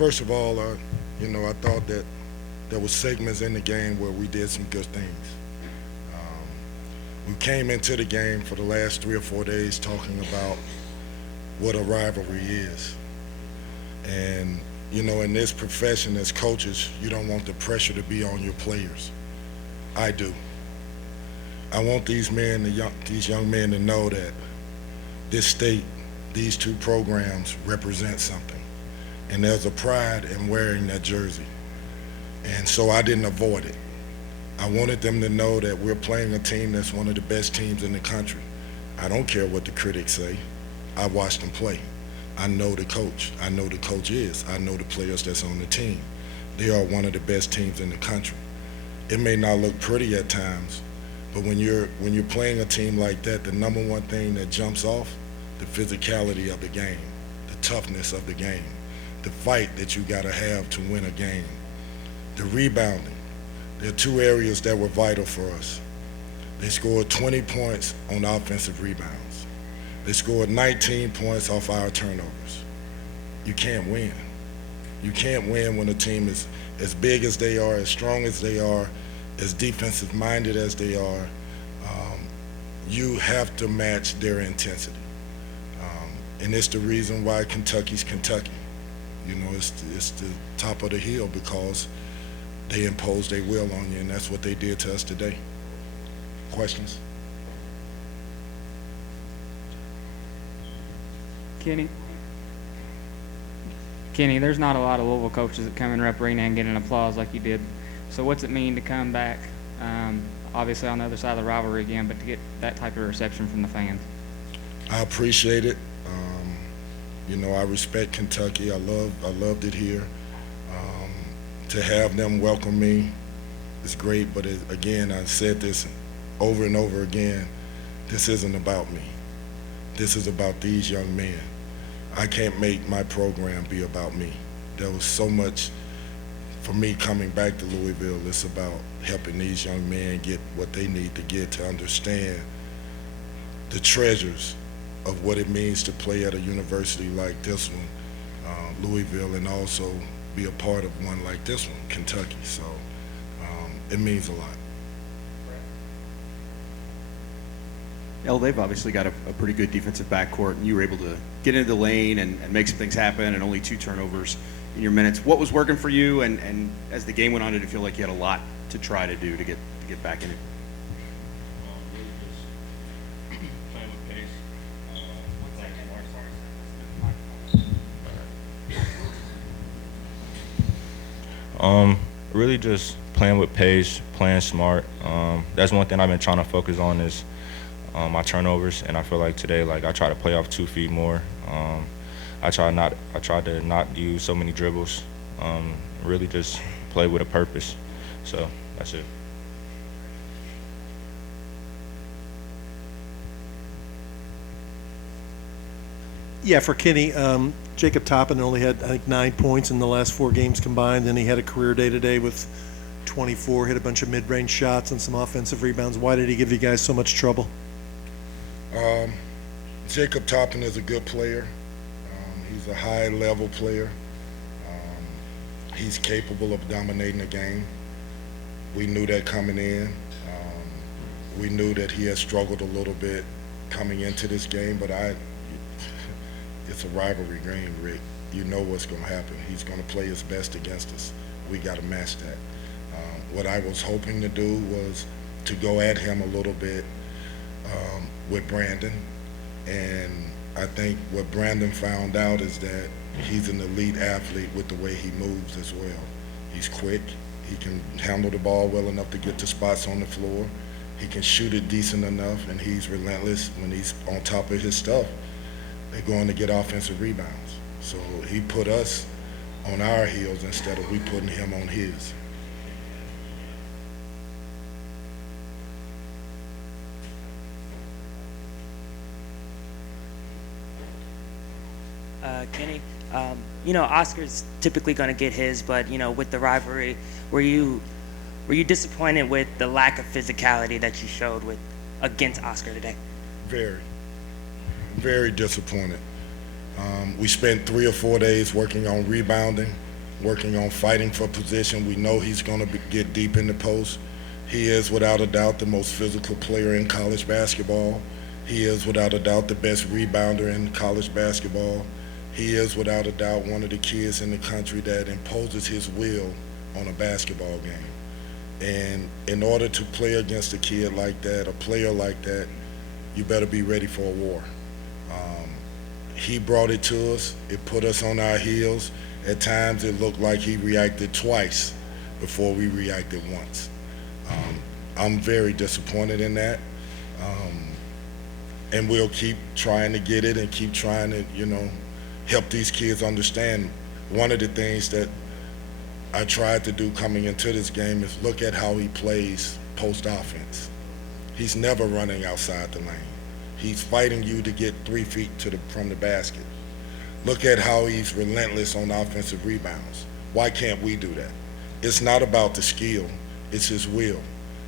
first of all, I thought that there were segments in the game where we did some good things. We came into the game for the last 3 or 4 days talking about what a rivalry is. And, in this profession as coaches, you don't want the pressure to be on your players. I do. I want these young men to know that this state, these two programs represent something. And there's a pride in wearing that jersey. And so I didn't avoid it. I wanted them to know that we're playing a team that's one of the best teams in the country. I don't care what the critics say. I watched them play. I know the coach. I know the coach is. I know the players that's on the team. They are one of the best teams in the country. It may not look pretty at times, but when you're playing a team like that, the number one thing that jumps off, the physicality of the game, the toughness of the game, the fight that you gotta have to win a game, the rebounding. There are two areas that were vital for us. They scored 20 points on offensive rebounds. They scored 19 points off our turnovers. You can't win. You can't win when a team is as big as they are, as strong as they are, as defensive minded as they are. You have to match their intensity. And it's the reason why Kentucky's Kentucky. It's the top of the hill because they impose their will on you, and that's what they did to us today. Questions? Kenny, there's not a lot of Louisville coaches that come in Rupp Arena and get an applause like you did. So what's it mean to come back, obviously on the other side of the rivalry again, but to get that type of reception from the fans? I appreciate it. I respect Kentucky. I loved it here. To have them welcome me is great, but again, I said this over and over again, this isn't about me. This is about these young men. I can't make my program be about me. There was so much for me coming back to Louisville. It's about helping these young men get what they need to get to understand the treasures of what it means to play at a university like this one, Louisville, and also be a part of one like this one, Kentucky. So it means a lot. They've obviously got a pretty good defensive backcourt, and you were able to get into the lane and make some things happen, and only 2 turnovers in your minutes. What was working for you, and as the game went on, did it feel like you had a lot to try to do to get back in it? Really just playing with pace, playing smart. That's one thing I've been trying to focus on is my turnovers, and I feel like today, I try to play off 2 feet more. I try to not use so many dribbles. Really just play with a purpose. So that's it. Yeah, for Kenny, Jacob Toppin only had, I think, 9 points in the last 4 games combined. Then he had a career day today with 24, hit a bunch of mid-range shots and some offensive rebounds. Why did he give you guys so much trouble? Jacob Toppin is a good player. He's a high-level player. He's capable of dominating a game. We knew that coming in. We knew that he had struggled a little bit coming into this game, but it's a rivalry game, Rick. You know what's going to happen. He's going to play his best against us. We got to match that. What I was hoping to do was to go at him a little bit with Brandon, and I think what Brandon found out is that he's an elite athlete with the way he moves as well. He's quick. He can handle the ball well enough to get to spots on the floor. He can shoot it decent enough, and he's relentless when he's on top of his stuff. They're going to get offensive rebounds. So he put us on our heels instead of we putting him on his. Kenny, Oscar's typically going to get his, but with the rivalry, were you disappointed with the lack of physicality that you showed against Oscar today? Very disappointed. We spent 3 or 4 days working on rebounding. working on fighting for position. We know he's going to get deep in the post. He is, without a doubt, the most physical player in college basketball. He is, without a doubt, the best rebounder in college basketball. He is, without a doubt, one of the kids in the country that imposes his will on a basketball game. And in order to play against a kid like that, a player like that, you better be ready for a war. He brought it to us. It put us on our heels. At times, it looked like he reacted twice before we reacted once. I'm very disappointed in that. And we'll keep trying to get it and keep trying to, help these kids understand. One of the things that I tried to do coming into this game is look at how he plays post offense. He's never running outside the lane. He's fighting you to get 3 feet from the basket. Look at how he's relentless on offensive rebounds. Why can't we do that? It's not about the skill, it's his will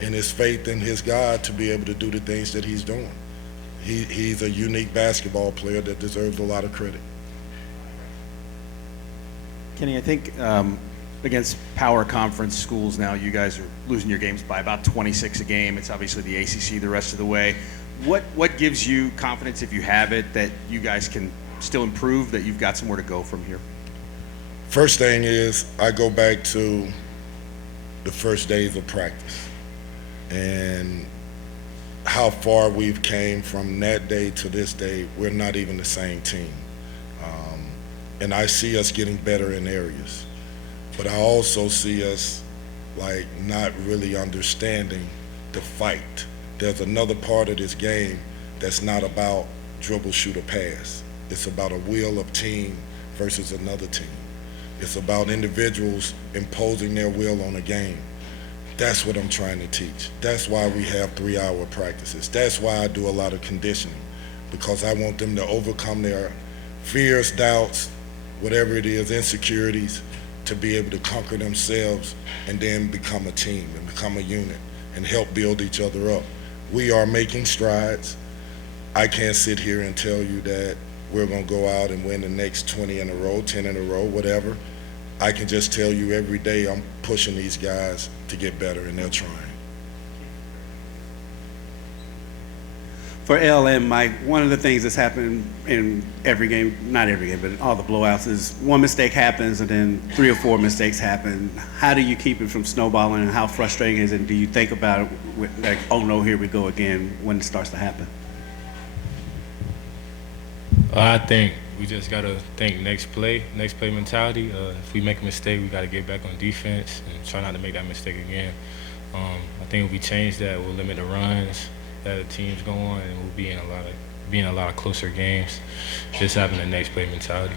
and his faith in his God to be able to do the things that he's doing. He's a unique basketball player that deserves a lot of credit. Kenny, I think against power conference schools now, you guys are losing your games by about 26 a game. It's obviously the ACC the rest of the way. What gives you confidence, if you have it, that you guys can still improve, that you've got somewhere to go from here? First thing is, I go back to the first days of practice and how far we've came from that day to this day. We're not even the same team. And I see us getting better in areas. But I also see us not really understanding the fight. There's another part of this game that's not about dribble, shoot, or pass. It's about a will of team versus another team. It's about individuals imposing their will on a game. That's what I'm trying to teach. That's why we have 3-hour practices. That's why I do a lot of conditioning, because I want them to overcome their fears, doubts, whatever it is, insecurities, to be able to conquer themselves and then become a team and become a unit and help build each other up. We are making strides. I can't sit here and tell you that we're going to go out and win the next 20 in a row, 10 in a row, whatever. I can just tell you every day I'm pushing these guys to get better, and they're trying. For El and Mike, one of the things that's happened in every game, not every game, but in all the blowouts, is one mistake happens and then 3 or 4 mistakes happen. How do you keep it from snowballing, and how frustrating is it? Do you think about it oh no, here we go again, when it starts to happen? I think we just got to think next play mentality. If we make a mistake, we got to get back on defense and try not to make that mistake again. I think if we change that, we'll limit the runs that the teams go on, and we'll be in a lot of closer games. Just having the next play mentality.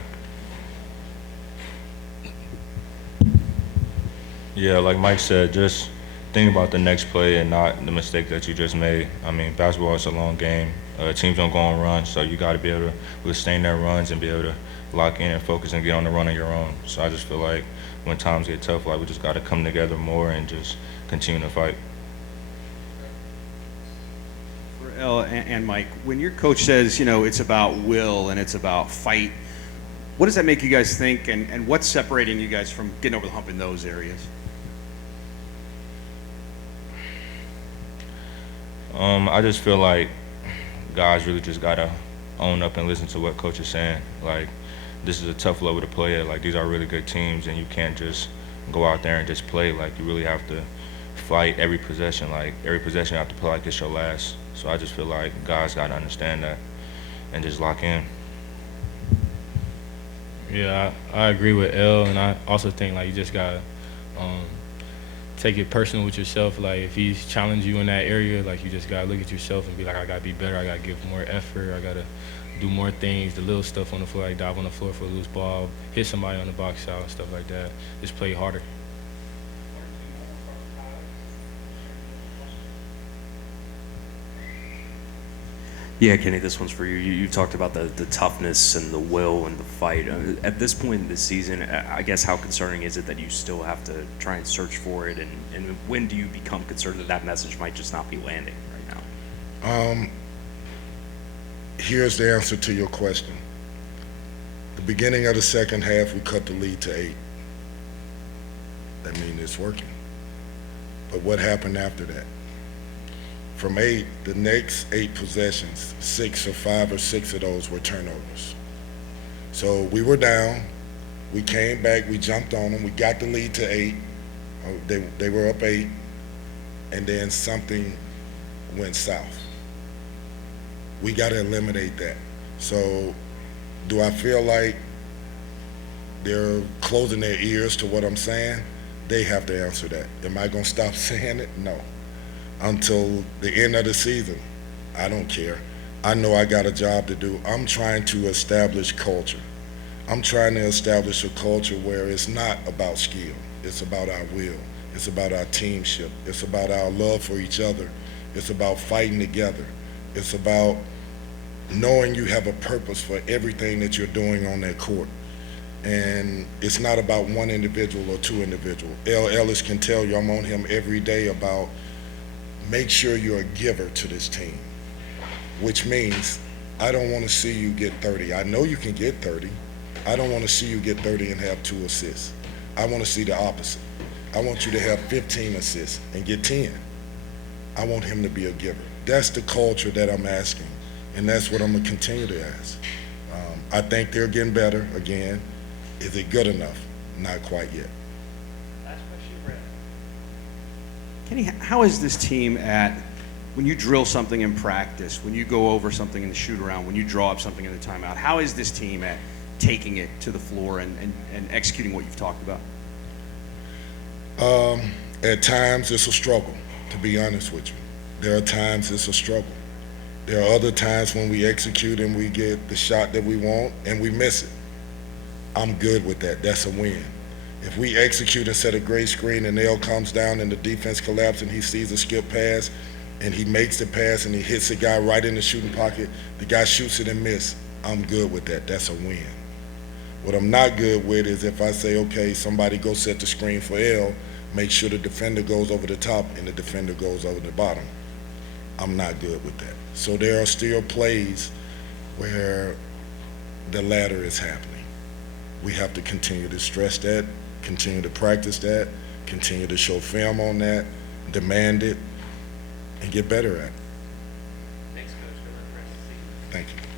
Yeah, like Mike said, just think about the next play and not the mistake that you just made. I mean, basketball is a long game. Teams don't go on runs, so you got to be able to withstand their runs and be able to lock in and focus and get on the run on your own. So I just feel like when times get tough, we just got to come together more and just continue to fight. For El and Mike, when your coach says, it's about will and it's about fight, what does that make you guys think, and what's separating you guys from getting over the hump in those areas? I just feel like guys really just gotta own up and listen to what coach is saying. This is a tough level to play at. These are really good teams, and you can't just go out there and just play. You really have to fight every possession. Every possession you have to play like it's your last. So I just feel like guys gotta understand that and just lock in. Yeah, I agree with El, and I also think you just gotta take it personal with yourself. If he's challenging you in that area, you just gotta look at yourself and be like, I gotta be better. I gotta give more effort. I gotta do more things, the little stuff on the floor, dive on the floor for a loose ball, hit somebody on the box out, stuff like that. Just play harder. Yeah, Kenny, this one's for you. You talked about the toughness and the will and the fight. At this point in the season, I guess how concerning is it that you still have to try and search for it? And when do you become concerned that message might just not be landing right now? Here's the answer to your question. The beginning of the second half, we cut the lead to 8. that means it's working. But what happened after that? From 8, the next 8 possessions, 5 or 6 of those were turnovers. So we were down, we came back, we jumped on them, we got the lead to 8. They were up 8, and then something went south. We got to eliminate that. So do I feel like they're closing their ears to what I'm saying? They have to answer that. Am I going to stop saying it? No. Until the end of the season, I don't care. I know I got a job to do. I'm trying to establish culture. I'm trying to establish a culture where it's not about skill. It's about our will. It's about our teamship. It's about our love for each other. It's about fighting together. It's about knowing you have a purpose for everything that you're doing on that court. And it's not about one individual or 2 individuals. Ellis can tell you, I'm on him every day about make sure you're a giver to this team, which means I don't want to see you get 30. I know you can get 30. I don't want to see you get 30 and have 2 assists. I want to see the opposite. I want you to have 15 assists and get 10. I want him to be a giver. That's the culture that I'm asking, and that's what I'm going to continue to ask. I think they're getting better again. Is it good enough? Not quite yet. Kenny, how is this team at, when you drill something in practice, when you go over something in the shoot around, when you draw up something in the timeout, how is this team at taking it to the floor and executing what you've talked about? At times it's a struggle, to be honest with you. There are times it's a struggle. There are other times when we execute and we get the shot that we want and we miss it. I'm good with that. That's a win. If we execute and set a great screen and L comes down and the defense collapses and he sees a skip pass and he makes the pass and he hits the guy right in the shooting pocket, the guy shoots it and misses, I'm good with that. That's a win. What I'm not good with is if I say, okay, somebody go set the screen for L, make sure the defender goes over the top and the defender goes over the bottom. I'm not good with that. So there are still plays where the latter is happening. We have to continue to stress that, continue to practice that, continue to show film on that, demand it, and get better at it. Thanks, Coach. Good luck the rest of the season. Thank you.